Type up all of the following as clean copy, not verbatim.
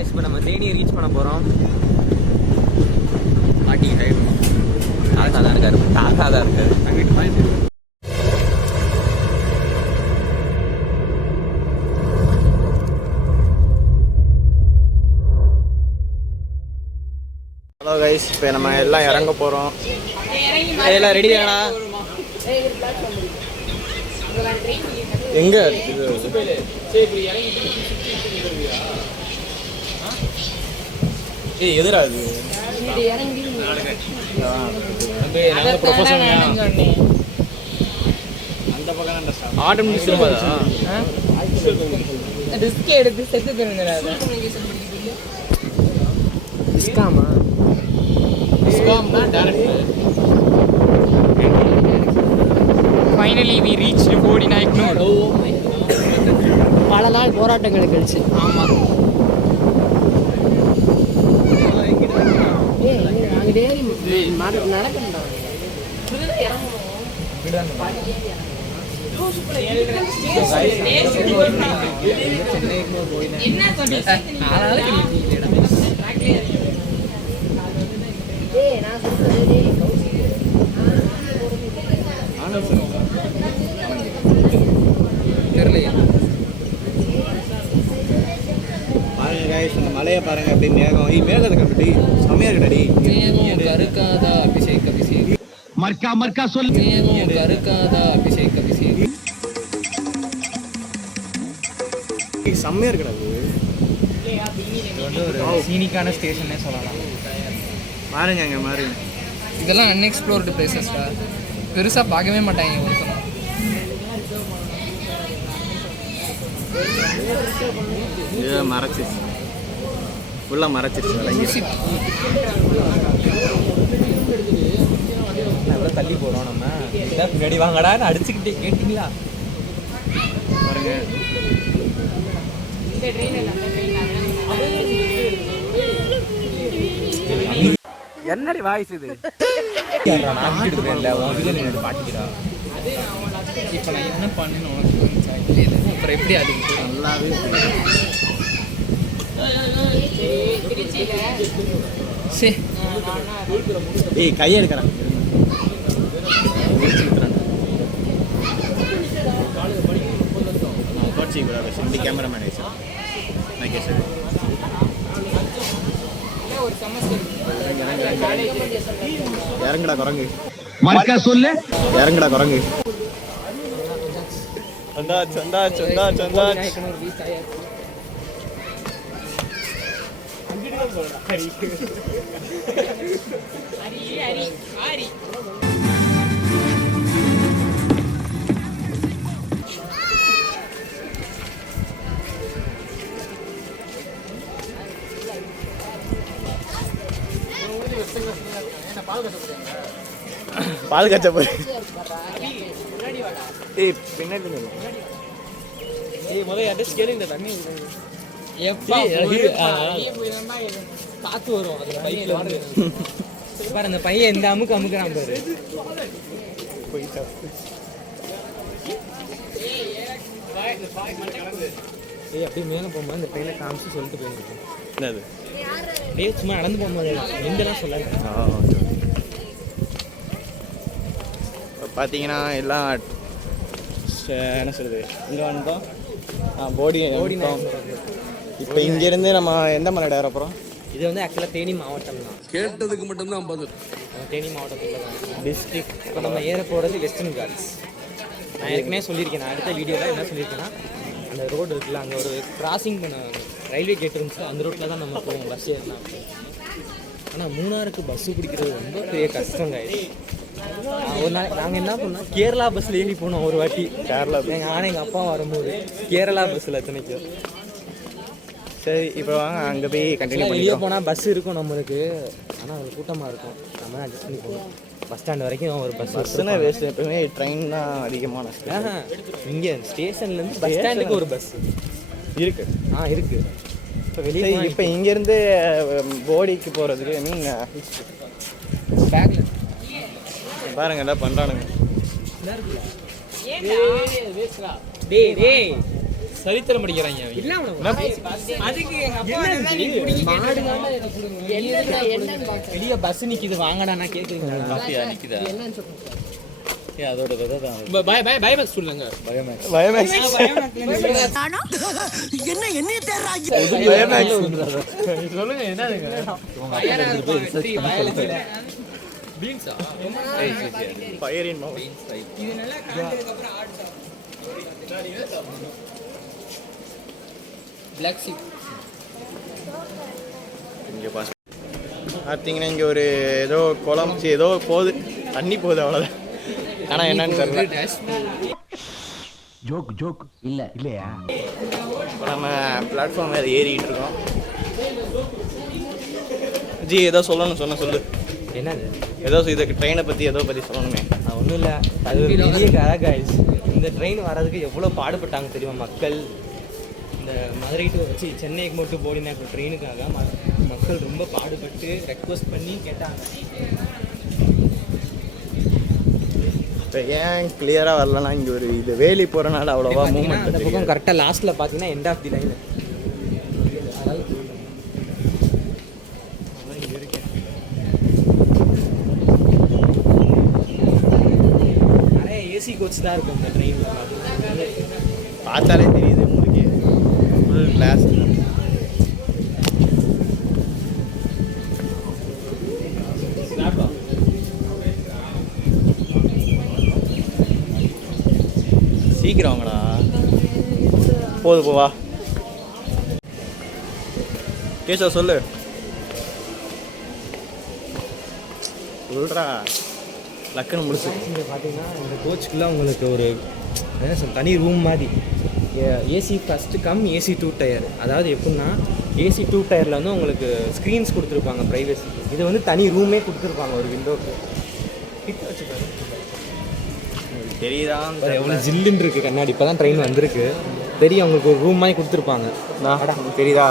Guys இப்போ நம்ம தேனியை reach பண்ண போகிறோம். பாட்டி டைம் காக்கா தான் இருக்காரு, காக்கா தான் இருக்காரு. ஹலோ கைஸ், இப்போ நம்ம எல்லாம் இறங்க போகிறோம். எல்லாம் ரெடி தானா? எங்கே எதிரா இது அந்த பக்கம் ஆட்டம் திரும்பாதா? ரிஸ்க் எடுத்து செத்து திருந்துடாது. ரிஸ்காமா? டிஸ்காம்னா டைரக்ட். ஃபைனலி வி ரீச் போடி நாயக்னூர். பல நாள் போராட்டங்கள் கழிச்சு. ஆமாம். நடக்கணும்டா. பாருங்க கைஸ், இந்த மலையை பாருங்க. அப்படி மேகம் மேகத்தை கண்டுடி செமையா இருக்கடி. கருக்காதா அபிஷேக் அபிஷேக் மர்க்கா மர்க்கா சொல். கருக்காதா அபிஷேக் அபிஷேக் செம்மையா இருக்கடாது. ஒரு சீனிக்கான ஸ்டேஷன்னே சொல்லலாம். பாருங்க அங்கே பாருங்க. இதெல்லாம் அன்எக்ஸ்ப்ளோர்டு பிளேசஸ்டா. பெருசாக பார்க்கவே மாட்டாங்க ஒருத்தரும். மறைச்சிருச்சு, ஃபுல்லாக மறைச்சிருச்சு. விளங்கி எவ்வளோ தள்ளி போகிறோம் நம்ம. இதான் பின்னாடி வாங்கடான்னு அடிச்சுக்கிட்டே கேட்டிங்களா? பாருங்க. என்னடி வாய்ஸ் இது? பாட்டிக்கிறா. இப்போ நான் என்ன பண்ணேன்னு உனக்கு தெரியாது. அப்புறம் எப்படி அதுக்கு நல்லாவே சரி. ஏய் கையை எடுக்கிறான். கோச்சிங் கூடாது. சிந்தி கேமராமேன் சார். இறங்குடா குரங்கு. மறக்கா சொல்லு. இறங்குடா குரங்கு. வந்தாச்சு வந்தாச்சு வந்தாச்சு வந்தாச்சு. பால் காய்ச்ச போய். ஏய் பின்னாடி முதல்ல அட்ரஸ் கேளுங்க. தண்ணி பார்த்து வரும். அது பைக்கில் வந்து பாரு, அந்த பையன் எந்த அமுக்கு அமுக்குறான் பாரு. போயிட்டா. ஏய் அப்படியே மேலே போகும்போது இந்த பையனை காமிச்சு சொல்லிட்டு போயிருக்கேன். என்னது? அப்படியே சும்மா நடந்து போகும்போது எங்கெல்லாம் சொல்லல. பார்த்தீங்கன்னா எல்லாம் என்ன சொல்கிறது, இங்கே வந்தோம். போடி இப்போ இங்கேருந்து நம்ம எந்த மலை ஏற போகிறோம்? இது வந்து ஆக்சுவலாக தேனி மாவட்டம் தான். கேட்டதுக்கு மட்டும்தான் பதில். தேனி மாவட்டத்தில் தான் டிஸ்ட்ரிக்ட். இப்போ நம்ம ஏற போகிறது வெஸ்டர்ன் காட்ஸ். நான் ஏற்கனவே சொல்லியிருக்கேன். நான் அடுத்த வீடியோவில் என்ன சொல்லியிருக்கேன்னா, அந்த ரோடு இருக்குல்ல, அங்கே ஒரு கிராசிங் பண்ண ரயில்வே கேட் இருந்துச்சு. அந்த ரோட்டில் தான் நம்ம போவோம் பஸ் ஏறினா. ஆனால் மூணாருக்கு பஸ்ஸு பிடிக்கிறது ரொம்ப பெரிய கஷ்டம் ஆயிடுச்சு. ஒரு நாள் நாங்கள் என்ன பண்ணோம், கேரளா பஸ்ஸில் ஏறி போனோம் ஒரு வாட்டி. கேரளா நானும் எங்கள் அப்பா வரும்போது கேரளா பஸ்ஸில் எத்தனைக்கும். சரி, இப்போ வாங்க அங்கே போய் கண்டினியூ வெளியே பண்ணிக்கலாம். போனால் பஸ் இருக்கும் நம்மளுக்கு, ஆனால் அது கூட்டமாக இருக்கும். நம்ம தான் அட்ஜஸ்ட் பண்ணி போகணும். பஸ் ஸ்டாண்ட் வரைக்கும் ஒரு பஸ்ஸுன்னா வேஸ்ட். எப்பவுமே ட்ரெயின் தான் அதிகமான. இங்கே ஸ்டேஷன்லேருந்து பஸ் ஸ்டாண்டுக்கு ஒரு பஸ் இருக்கு. இருக்குது. இப்போ வெளியே இப்போ இங்கேருந்து போடிக்கு போகிறதுக்கு மீன் பேக்கில் பாருங்க எல்லாம் பண்ணுறானுங்க. டேய் சரித்திரம் படிக்கிறாங்க இல்ல அதுக்கு எங்க அப்பா வெளிய பஸ் நிக்குது வாங்கடா நான் கேக்குறீங்க காப்பியா நிக்குதா அதோட விதை தான் பயோமேக்ஸ் சொல்லுங்க பயோமேக்ஸ் என்ன தேர்றாங்க பயோமேக்ஸ் சொல்லுங்க என்னதுங்க பீன்ஸா பயரின் இது நல்லா காஞ்சதுக்கு அப்புறம் பிளாக் சீப் இங்கே பார்த்தீங்கன்னா இங்கே ஒரு ஏதோ குளம் ஏதோ போகுது தண்ணி போகுது அவ்வளோதான் ஆனால் என்னன்னு தெரியல ஜோக் இல்லையா இப்போ நம்ம பிளாட்ஃபார்ம் வேறு ஏறிக்கிட்டு இருக்கோம் ஜி ஏதோ சொல்லு என்னது ஏதோ இதுக்கு ட்ரெயினை பற்றி சொல்லணுமே ஒன்றும் இல்லை அது ஒரு பெரிய கதை guys. இந்த ட்ரெயின் வர்றதுக்கு எவ்வளோ பாடுபட்டாங்க தெரியுமா மக்கள் இந்த மதுரை டு சென்னைக்கு மட்டும் போடினா இப்போ ட்ரெயினுக்காக மக்கள் ரொம்ப பாடுபட்டு ரெக்வஸ்ட் பண்ணி கேட்டாங்க. இப்போ ஏன் கிளியராக வரலன்னா இங்கே ஒரு இது வேலி போகிறனால அவ்வளோவா அந்த மூவ்மெண்ட் பக்கம் கரெக்டாக லாஸ்ட்டில் பார்த்தீங்கன்னா எண்ட் ஆஃப் தி லைன் நிறைய ஏசி கோச் தான் இருக்கும் இந்த ட்ரெயினில். பார்த்தாலே தெரியுது உங்களுக்கு ஃபுல் கிளாஸ் சீக்கிரம் வாங்கடா போவா கேசவ சொல்றா லக்குன்னு முடிச்சு. இங்கே பார்த்தீங்கன்னா இந்த கோச்சுக்குள்ளே உங்களுக்கு ஒரு என்ன சொல்ல தனி ரூம் மாதிரி AC first cum AC 2 tier. அதாவது எப்படின்னா ஏசி 2 டயரில் வந்து உங்களுக்கு ஸ்க்ரீன்ஸ் கொடுத்துருப்பாங்க ப்ரைவசி. இது வந்து தனி ரூமே கொடுத்துருப்பாங்க ஒரு விண்டோக்கு கிட்ட வச்சுப்பாங்க. தெரியுதா எவ்வளோ ஜில்லுன்னு இருக்குது கண்ணாடி. இப்போ தான் ட்ரெயின் வந்திருக்கு தெரியும் அவங்களுக்கு ஒரு ரூம் மாதிரி கொடுத்துருப்பாங்க. தெரியுதா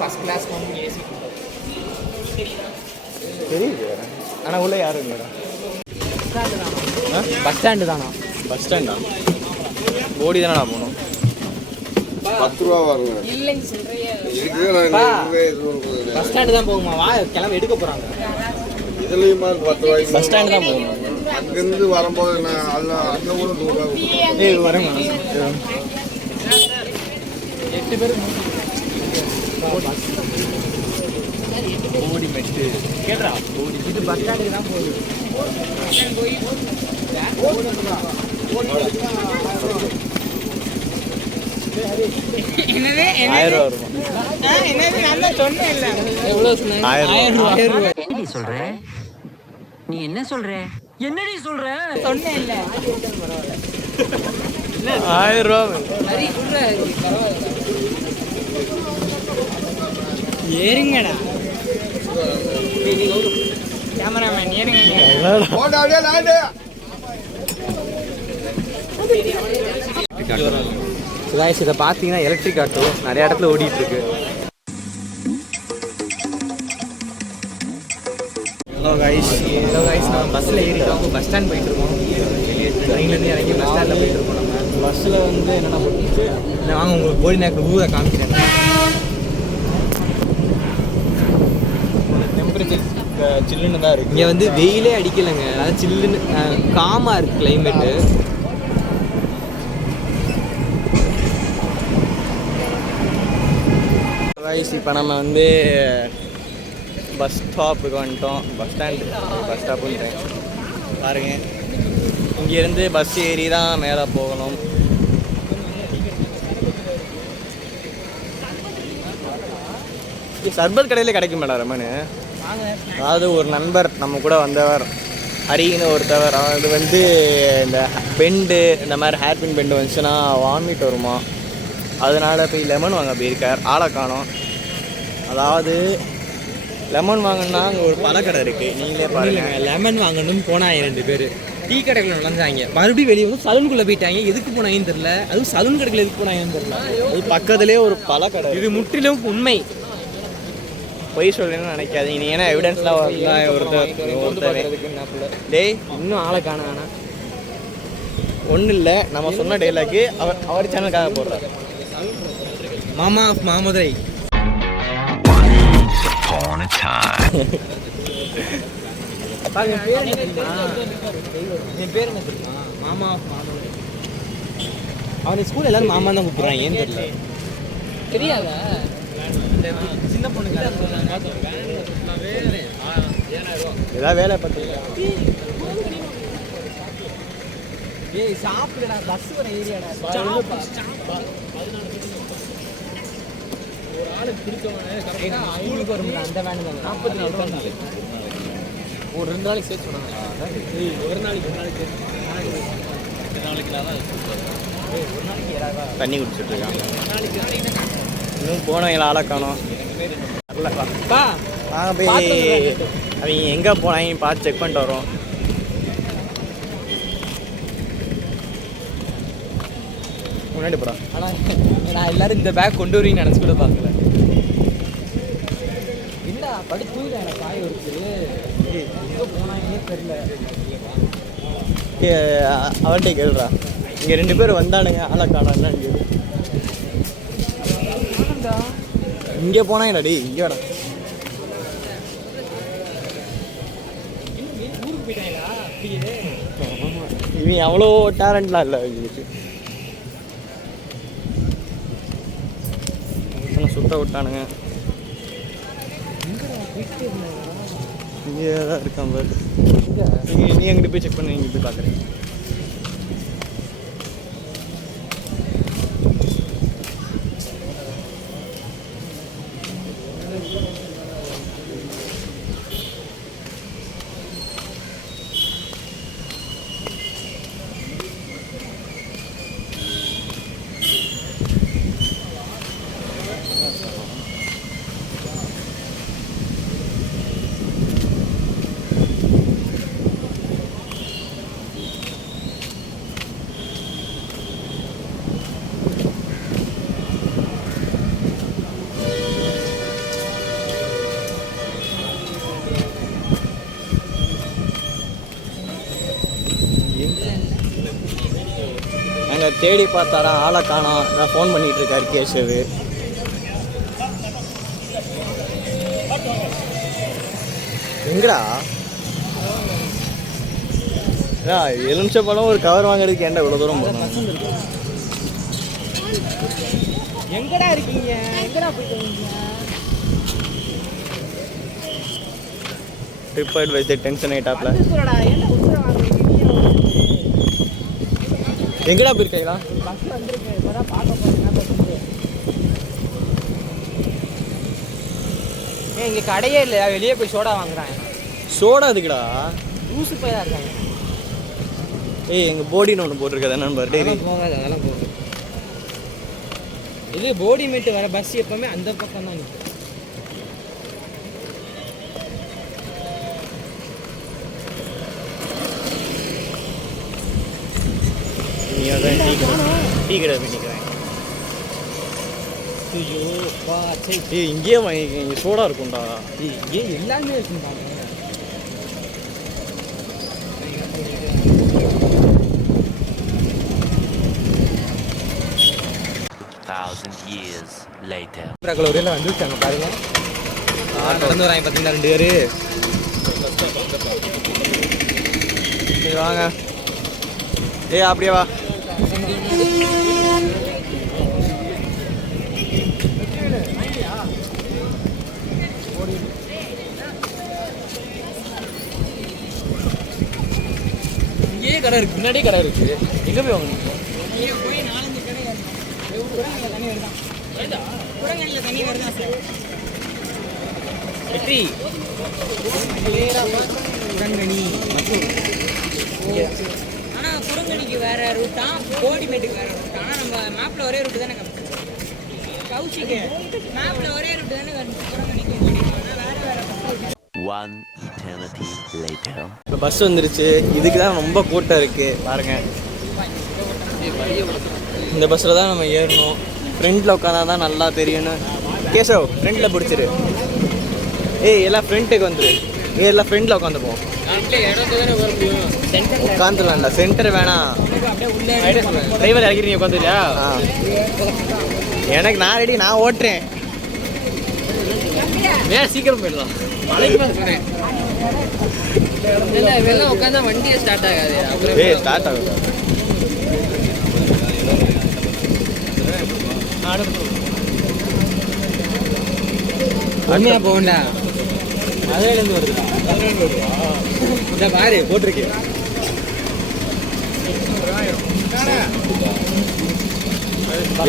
ஃபஸ்ட் கிளாஸ் ஏசி தெரியுது ஆனால் உள்ள யாரும் இல்லைடா. பஸ் ஸ்டாண்டு தானா? பஸ் ஸ்டாண்டா ஓடி தானடா போகணும். 10 ரூபா வருங்க. இல்லைங்க சொல்கிறேன். இதுக்கு பஸ் ஸ்டாண்டு தான் போகுமா? வா கிளம்ப எடுக்க போகிறாங்க. இதுலயுமா 10 ரூபாய்க்கு பஸ் ஸ்டாண்டு தான் போகணும். அங்கிருந்து வரும்போது நான் அந்த கூட 100 ரூபா கொடுத்தேன். ஏய் வரேங்க 8 பேர் ஓடி மெட்டு கேட்றா இது பஸ் ஸ்டாண்டுக்கு தான் போகுது. என்னது 1000 ரூபா வருமா? என்னது நான் சொன்னேன் இல்லை எவ்வளோ சொன்னேன்? 1000 ரூபா. என்னடி சொல்ற நீ என்ன சொல்ற என்னடி சொல்ற சொன்னேன் இல்லை 1000 ரூபா சரி சொல்கிறேன் ஏறுங்கடா கேமராமேன் ஏறுங்க. போடா அப்படியே லாண்டு. சுதாஷ் இதை பார்த்தீங்கன்னா எலக்ட்ரிக் ஆட்டோ நிறைய இடத்துல ஓடிட்டு இருக்கு. ஹலோ கைஸ் நம்ம பஸ்ஸில் ஏறிட்டோம். பஸ் ஸ்டாண்ட் போயிட்டு இருக்கோம். ட்ரெயின்லேருந்து இறங்கி பஸ் ஸ்டாண்டில் போயிட்டு இருக்கோம். நம்ம பஸ்ஸில் வந்து என்னென்ன போட்டுச்சு வாங்க உங்களுக்கு போடி நேரத்தில் ஊரை காமிக்கிறேன். டெம்பரேச்சர் சில்லுன்னு தான் இருக்கு. இங்கே வந்து வெயிலே அடிக்கலைங்க. அதாவது சில்லுன்னு காமாக இருக்குது கிளைமேட்டு. கைஸ் இப்போ நம்ம வந்து பஸ் ஸ்டாப்புக்கு வந்துட்டோம். பஸ் ஸ்டாப்புன்றேன் பாருங்க. இங்கேருந்து பஸ் ஏறி தான் மேலே போகணும். சர்பத் கடையில் கிடைக்கும் மேடம் ரமனு. அதாவது ஒரு நண்பர் நம்ம கூட வந்தவர் ஹரின்னு ஒருத்தவர். அது வந்து இந்த பெண்டு இந்த மாதிரி ஹேர் பின் பெண்டு வந்துச்சுன்னா வாமிட் வருமா, அதனால் போய் லெமன் வாங்க போயிருக்கார். ஆளை காணோம். அதாவது லெமன் வாங்கினா அங்கே ஒரு பழக்கடை இருக்குது, நீங்களே பாருங்கள். லெமன் வாங்கணும்னு போனாங்க 2 பேர். டீ கடையில் நுழைஞ்சாங்க. மறுபடியும் வெளியே வந்து சலூனுக்குள்ளே போயிட்டாங்க. எதுக்கு போனாங்கன்னு தெரில. அதுவும் சலூன் கடையில் எதுக்கு போனாங்கன்னு தெரில. அது பக்கத்துலேயே ஒரு பழக்கடை. இது முற்றிலும் உண்மை. பொய் சொல்றேன்னு நினைக்காதீங்க. நீ ஏன்னா எவிடன்ஸ்லாம் ஒருத்தர் டேய் இன்னும் ஆளை காண ஒன்றும் இல்லை. நம்ம சொன்ன டைலாக்கு அவர் சேனலுக்காக போடுறாரு. மாமா ஆஃப் மாமதுரை. என் பேர் என்ன தெரியுமா? மாமா ஆஃப் மாமதுரை. அவன் ஸ்கூல் எல்லாரும் மாமா தான் கூப்பிடுறான், ஏன் தெரியல. தெரியாதா? சின்ன பொண்ணு ஏதாவது வேலை பார்த்துருக்கேன். ஏய் சாப்பிடுடா, பஸ் வர ஏரியாடா. ஒரு ஆளுக்கு பிடிச்சவனே கரெக்டா 500 வரும். அந்த வேன் தான் 44 நாள். ஒரு 2 நாளைக்கு சேர்த்து சொன்னாங்க. ஒரு நாளைக்கு சேர்த்து 2 நாளைக்கு தான் ஒரு நாளைக்கு ஏறாதா தண்ணி குடிச்சிட்டு இருக்காங்க. இன்னும் போனவங்கள ஆளை காணோம். பா வாங்க போய் அவங்க எங்கே போனாங்க பார்த்து செக் பண்ணிட்டு வரோம். முன்னாடி போகிறோம். ஆனால் நான் எல்லாரும் இந்த பேக் கொண்டு வரீங்கன்னு நினச்சி கூட பார்க்கல. இல்லை படி தூயில எனக்கு காய் இருக்குது. எங்கே போனாங்கன்னே தெரில. அவன்கிட்ட கேளுடா, இங்கே 2 பேர் வந்தானுங்க ஆளை காணோம் என்னன்னு கேளு. இங்கே போனாங்கடா, இங்கே வேடா. ஊருக்கு போயிட்டாங்களா? அப்படியே இவன் அவ்வளோ டேலண்ட்லாம் இல்லை இவங்களுக்கு. சுத்த விட்டானுங்க. இங்கே தான் இருக்கான் பாரு. நீ எங்கிட்ட போய் செக் பண்ணி இங்கே போய் பார்க்குறேன். நாங்கள் தேடி பார்த்தாரா ஆளை காணோம். நான் ஃபோன் பண்ணிகிட்டு இருக்காரு கேஷவு. எங்கடா எலுமிச்சை பழம் ஒரு கவர் வாங்குறதுக்கு ஏன்டா இவ்வளோ தூரம் போகணும்? எங்கடா இருக்கீங்க? எங்கடா போயிட்டு ட்ரிப் அட்வைஸ் டென்ஷன் ஆகிட்டாப்ல. எங்கடா போயிருக்கீங்களா? பஸ் வந்துருக்கு. இப்போதான் பார்க்க போகிறேன். இங்கே கடையே இல்லையா? வெளியே போய் சோடா வாங்குறாங்க. சோடா அதுக்குடா லூசு போய் தான் இருக்காங்க. ஏய் எங்கள் போடின்னு ஒன்று போட்டிருக்கேன் என்னன்னு பாரு. டெய்லி போகாது, அதெல்லாம் போகுது. இது போடிமேட்டு வர பஸ் எப்பவுமே அந்த பக்கம் தான் நிற்கும். டீ கடை போய் நிற்கிறேன். ஐயோ பா சரி. ஏய் இங்கேயே வாங்கிக்க, இங்கே சோடா இருக்கும்டா. இங்கே எல்லாமே இருக்குங்க. பிரகலூரில் வந்துட்டாங்க பாருங்க. நடந்து வராங்க பார்த்தீங்கன்னா 2 பேர். சரி வாங்க. ஏய் அப்படியே வா. இங்கேயே கடை இருக்கு, முன்னாடியே கடை இருக்கு. எங்கே போய் வாங்க? போய் 4-5 கடை தண்ணி வருதான். குரங்கனில் தண்ணி வருதான் சார். வெற்றி குரங்கணி. ஆனால் குரங்கணிக்கு வேற ரூட்டா, கோடிமேட்டுக்கு வேற ரூட்டா. ஆனால் நம்ம மேப்பில் ஒரே ரூட்டு தானே காமிச்சிருக்கோம். கவுச்சிக்கு மேப்பில் ஒரே ரூட்டு தானே குரங்கணிக்கு. வேற வேற One eternity later. இப்போ பஸ் வந்துருச்சு. இதுக்கு தான் ரொம்ப கூட்டம் இருக்குது பாருங்க. இந்த பஸ்ஸில் தான் நம்ம ஏறணும். ஃப்ரண்ட்டில் உட்காந்தா தான் நல்லா தெரியும்னு. கேசவ் ஃப்ரண்ட்டில் பிடிச்சிரு. ஏய் எல்லாம் ஃப்ரண்ட்டுக்கு வந்துரு. எல்லாம் ஃப்ரண்ட்டில் உட்காந்துப்போம். உட்காந்துலாம்டா, சென்டர் வேணாம். டிரைவர் இறக்கிறீங்க உட்காந்துரியா? எனக்கு நான் ரெடி, நான் ஓட்டுறேன். ஏன் சீக்கிரம் போயிடலாம். மலைக்கு மேலே சொன்னேன். இல்லை வெளில உட்காந்தா வண்டியே ஸ்டார்ட் ஆகாது. ஏய் ஸ்டார்ட் ஆகுது. உண்மையா போகண்டா. மதுரையிலேருந்து வருதுடா. இந்த பாரு போட்டிருக்கேன்.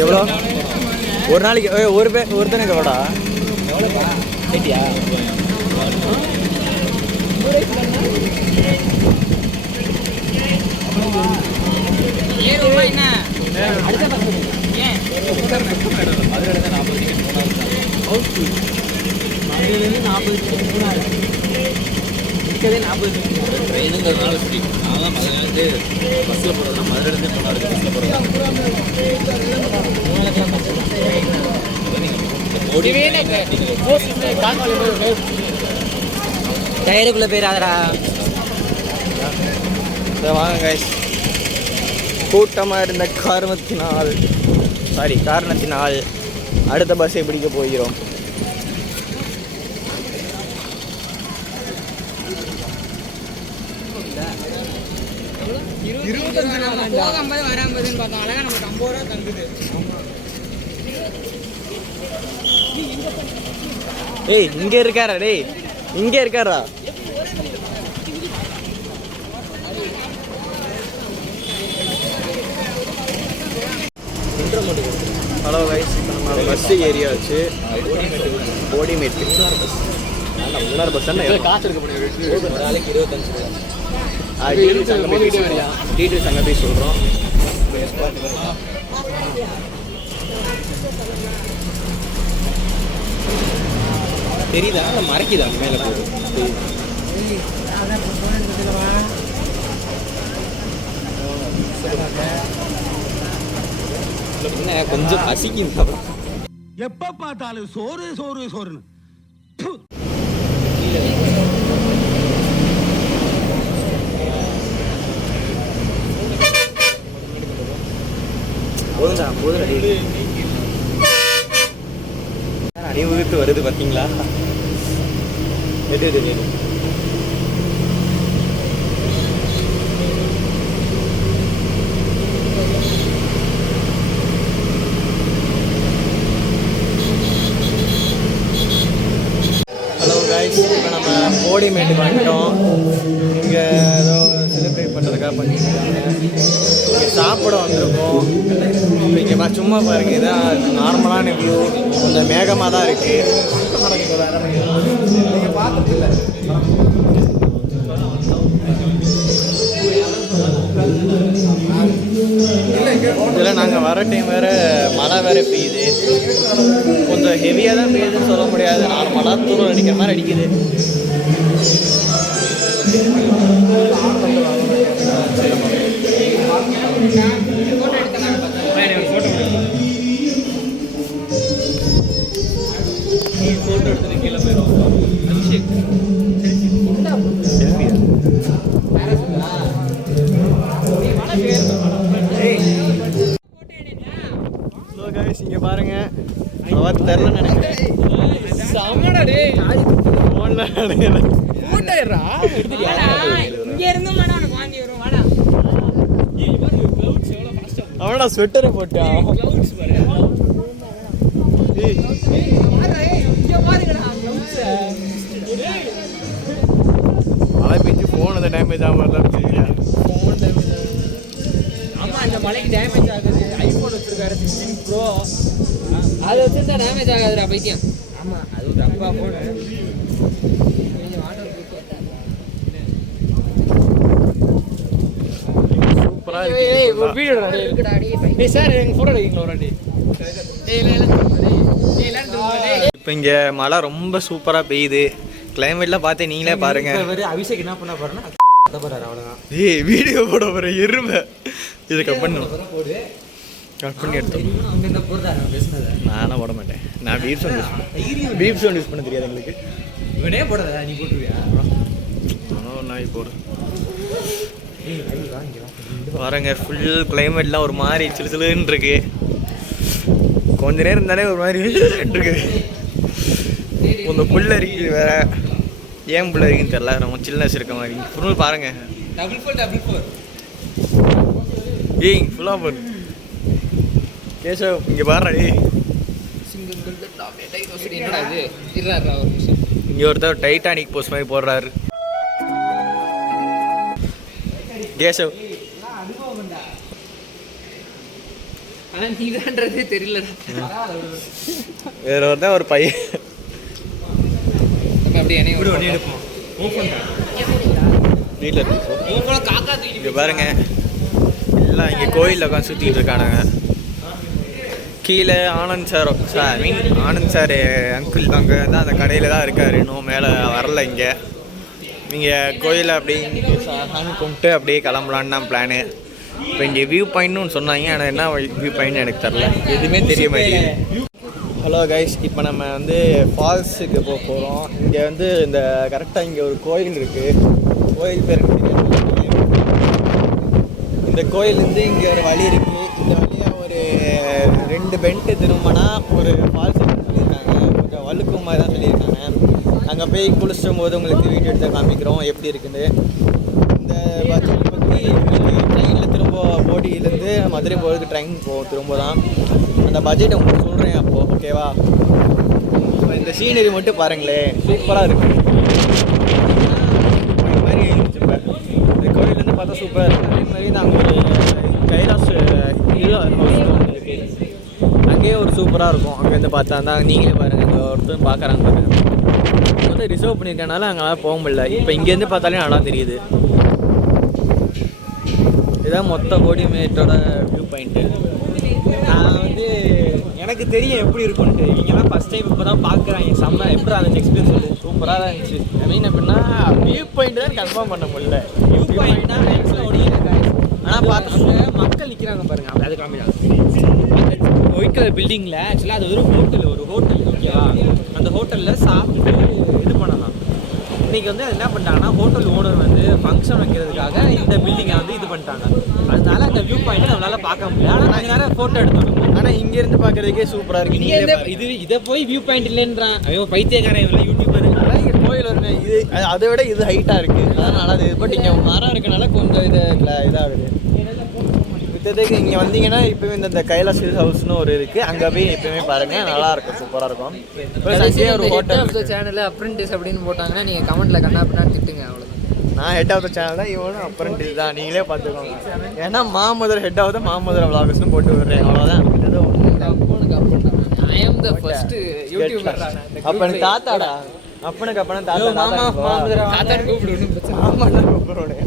எவ்வளோ ஒரு நாளைக்கு? ஒருத்தனுக்கு எவ்வளோடா? எவ்வளோப்பா கேட்டியா? என்ன அடுத்த பக்கம் ஏன் மதுரையிலேருந்து 40 டிக்கெட் 3000 மதுரையிலேருந்து 40 டிக்கெட் 3000 இருக்கதே 40 டிக்கெட். ட்ரெயினுங்கிறதுனால ஃப்ரீ. நான் தான் மதுரையிலேருந்து பஸ்ஸில் போகிறதுனா மதுரையிலேருந்து 3000 பஸ்ஸில் போகிறதா. டயருக்குள்ளே போயிடாதடா. வாங்க கைஸ், கூட்டமாக இருந்த காரணத்தினால் அடுத்த பஸ்ஸை பிடிக்க போகிறோம். ஏய் இங்கே இருக்காரா? டேய் இங்கே இருக்காரா? ஹலோ கைஸ், இப்போ நம்ம பஸ்ஸு ஏரியாச்சு. போடிமேட்டு மூணாறு பஸ் தானே. காசு இருக்க முடியும். நாளைக்கு 25 ரூபா. டீட்டெயில்ஸ் அங்கே போய் சொல்கிறோம். தெரியுதா? அந்த மறைக்குதா மேலே போகுது. என்ன கொஞ்சம் பசிக்குது. எப்ப பார்த்தாலும் சோறு சோறு சோறுன்னு. அணிவகுத்து வருது பார்த்தீங்களா? ஹலோ கைஸ், இப்போ நம்ம போடிமேட்டுக்கு வந்துட்டோம். இங்கே ஏதோ செலிப்ரேட் பண்ணுறதுக்காக பண்ணியிருக்காங்க. இங்கே சாப்பிட வந்திருக்கோம். இங்கே சும்மா பாருங்கள், இதான் நார்மலான வியூ. கொஞ்சம் மேகமாக தான் இருக்குது. நீங்கள் பார்த்துட்டு இதில் நாங்கள் வர டைம் வேறு மழை வேறு பெய்யுது. கொஞ்சம் ஹெவியாக தான் பெய்யுதுன்னு சொல்ல முடியாது. நார்மலாக தூரம் அடிக்கிற மாதிரி அடிக்குது. ஃபோட்டோ எடுத்துட்டு கீழே போயிடும். அபிஷேக் இங்கே பாருங்க, அவர் தெரில நினைக்கிறேன். அவனோட ஸ்வெட்டரை போட்டான். மழை பெஞ்சு போனது டேமேஜ் ஆகாம. ஆமாம், இந்த மலைக்கு டேமேஜ் ஆகுது. ஐஃபோன் வச்சிருக்காரு 16 ப்ரோ, அதை வச்சுருந்தா டேமேஜ் ஆகாதுடா பைத்தியம். ஆமாம், அது ஒரு அப்பா ஃபோனு. சூப்பராக இருக்கு. ஒரு வீடியோ இருக்குடா. டேய் சார், எங்கள் ஃபோட்டோ எடுக்கீங்களா ஒரு வாட்டி? இப்போ இங்கே மழை ரொம்ப சூப்பராக பெய்யுது. கிளைமேட்லாம் பார்த்து நீங்களே பாருங்க. அபிஷேக் என்ன பண்ண போறேன்னா போறாரு, அவ்வளோதான். ஏய் வீடியோ போட போகிறேன் எருமை. இதை கட் பண்ணு, கட் பண்ணி எடுத்தோம். அங்கே இந்த போடுறா பேசுனதை நானும் போட மாட்டேன். நான் பீப் சவுண்ட் யூஸ் பண்ண தெரியாது எங்களுக்கு. இவனே போடுறதா? நீ போட்டுருவியா? நான் போடு பாருங்க. ஃபுல் கிளைமேட்லாம் ஒரு மாதிரி சிலுன்னு இருக்கு. கொஞ்ச நேரம் இருந்தாலே ஒரு மாதிரி இருக்குது. உங்கள் புள்ள இருக்குது வேற, ஏன் புள்ள இருக்குன்னு தெரியல, ரொம்ப சில்னஸ் இருக்க மாதிரி. ஃபுல் பாருங்க, டபுள் ஃபோர் ஏய் ஃபுல்லாக போகுது. கேசவ் இங்கே பாருடா டேய், என்னடா இது? இருடா ஒரு நிமிஷம். இங்கே ஒருத்தர் டைட்டானிக் போஸ்ட் மாதிரி போடுறாரு. கேசவ் ஆனா நீதான்றதே தெரியலடா. வேற ஒருத்தன் ஒரு பையன் அப்படியே என்ன எடுப்போம். வீட்டில் இருக்கு. இங்கே பாருங்க, எல்லாம் இங்கே கோயிலில் உட்காந்து சுற்றிக்கிட்டு இருக்கானுங்க. கீழே Anand sir Anand sir uncle அங்கே தான் அந்த கடையில் தான் இருக்கார், இன்னும் மேலே வரல. இங்கே நீங்கள் கோயிலை அப்படியே சாமி கும்பிட்டு அப்படியே கிளம்பலான்னு தான் பிளானு. இப்போ இங்கே வியூ பாயிண்ட்னு ஒன்று சொன்னாங்க, ஆனால் என்ன வியூ பாயிண்ட்னு எனக்கு தெரில, எதுவுமே தெரிய மாட்டேங்குது. ஹலோ கைஸ், இப்போ நம்ம வந்து ஃபால்ஸுக்கு போக போகிறோம். இங்கே வந்து இந்த கரெக்டாக இங்கே ஒரு கோயில் இருக்குது, கோயில் பேர் இந்த கோயிலேருந்து இங்கே ஒரு வழி இருக்குது. இந்த வழியாக ஒரு 2 பெண்ட்டு திரும்பினா ஒரு ஃபால்ஸ் சொல்லியிருக்காங்க, கொஞ்சம் வழுக்கும் மாதிரி தான் சொல்லியிருக்காங்க. அங்கே போய் குளிச்சும் போது உங்களுக்கு வீடியோ எடுத்து காமிக்கிறோம் எப்படி இருக்குது. இந்த பட்ஜெட் பற்றி உங்களுக்கு ட்ரெயினில் திரும்ப போடியிலேருந்து மதுரை போகிறதுக்கு ட்ரெயின் போகும் திரும்ப தான். அந்த பட்ஜெட் உங்களுக்கு சொல்கிறேன் அப்போது, ஓகேவா? இப்போ இந்த சீனரி மட்டும் பாருங்களேன், சூப்பராக இருக்குது. இந்த மாதிரி இப்போ இந்த கோயிலேருந்து பார்த்தா சூப்பராக இருக்குது. அதே மாதிரி தான் அங்கே கைலாஸ் இருக்குது, அங்கேயே ஒரு சூப்பராக இருக்கும். அங்கேருந்து பார்த்தா தான் நீங்களே பாருங்கள், இங்கே ஒருத்தர் பார்க்குறாங்க பாருங்கள். வந்து ரிசர்வ் பண்ணியிருக்கனால அங்கெல்லாம் போக முடியல. இப்போ இங்கேருந்து பார்த்தாலே நல்லா தெரியுது. இதுதான் மொத்த கோடிமேட்டோட வியூ பாயிண்ட்டு. நான் வந்து எனக்கு தெரியும் எப்படி இருக்கும்ட்டு, இவங்கெல்லாம் ஃபஸ்ட் டைம் இப்போ தான் பார்க்குறாங்க. செம்ம எப்படி அந்த எக்ஸ்பீரியன்ஸ் வந்து சூப்பராக தான் இருந்துச்சு. ஐ மீன் எப்படின்னா வியூ பாயிண்ட் தான் கன்ஃபார்ம் பண்ண முடியல. வியூ பாயிண்ட்னா மேக்ஸில் ஓடிக்கிறாங்க, ஆனால் பார்த்துட்டு மக்கள் நிற்கிறாங்க பாருங்கள். அப்படி அது காமிக்கிறாங்க. அந்த ஒயிட் கலர் பில்டிங்கில் ஆக்சுவலாக அது ஒரு ஹோட்டல் ஓகேவா? அந்த ஹோட்டலில் சாப்பிட்டு இது பண்ணலாம். இன்றைக்கி வந்து என்ன பண்ணிட்டாங்கன்னா, ஹோட்டல் ஓனர் வந்து ஃபங்க்ஷன் வைக்கிறதுக்காக இந்த பில்டிங்கை வந்து இது பண்ணிட்டாங்க. அதனால அந்த வியூ பாயிண்ட் நம்மளால் பார்க்க முடியல. ஆனால் நாங்கள் நேரம் ஃபோட்டோ எடுத்தோம். ஆனால் இங்கேருந்து பார்க்குறதுக்கே சூப்பராக இருக்குது. நீங்கள் இதை போய் வியூ பாயிண்ட் இல்லைன்றான். ஐயோ பைத்தியக்காரன் இவெல்லாம் யூடியூபர். ஆனால் இங்கே கோயில் வருங்க, இது அதை விட இது ஹைட்டாக இருக்குது, அதனால் அது. பட் இங்கே மரம் இருக்கனால கொஞ்சம் இதாகுது. மித்ததுக்கு இங்கே வந்தீங்கன்னா இப்போவே இந்த கைலாஸ் ஹவுஸ்னு ஒரு இருக்குது, அங்கே போய் எப்பவுமே பாருங்கள், நல்லாயிருக்கும், சூப்பராக இருக்கும். இப்போ ஒரு ஹோட்டல் சேனலில் அப்ரெண்டிஸ் அப்படின்னு போட்டாங்கன்னா நீங்கள் கமெண்ட்டில் கண்ணா அப்படின்னு திட்டுங்க, அவ்வளோதான். நான் ஹெட் ஆஃப் த சேனல் தான், இவனும் அப்ரெண்டிஸ் தான், நீங்களே பார்த்துக்கோங்க. ஏன்னா மாமதுரை ஹெட் ஆஃப் த மாமதுரை விளாகர்ஸ்னு போட்டு விடுறேன், அவ்வளோதான். ஐ ஆம் த ஃபர்ஸ்ட் யூடியூபர். அப்பனுக்கு தாத்தாடா, அப்பனுக்கு அப்பனா தாத்தா, தாத்தா கூப்பிடுவோம். ஆமாண்ணா கூப்பிடுறோம்.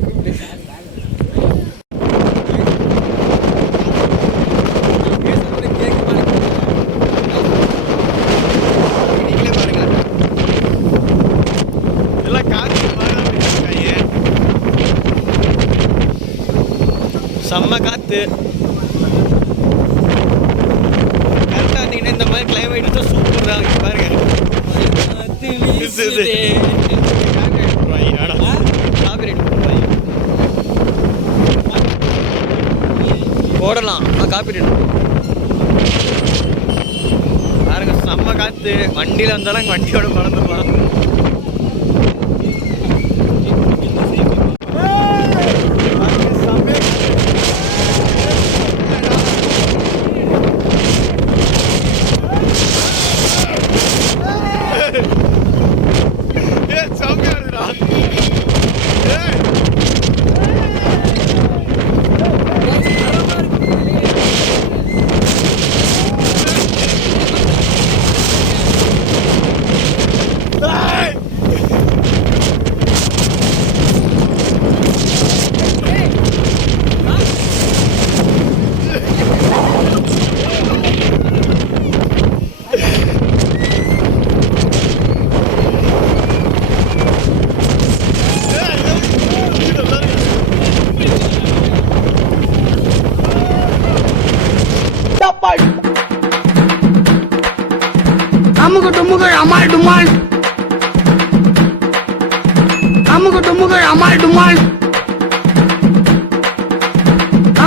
செம்ம காற்று. கரெக்டாக இருந்தீங்கன்னா இந்த மாதிரி கிளைமேட் தான் சூப்பர் தான். பாருங்க போடலாம், காப்பிரைட் பாருங்க, செம்ம காற்று. வண்டியில் வந்தாலும் வண்டியோட மறந்துடலாம். அமுக டுமுக அமால் டுமால், அமுக டுமுக அமால் டுமால்,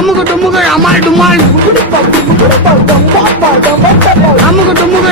அமுகு டுமுகு அமால் டுமால் அமுகு டுமுகு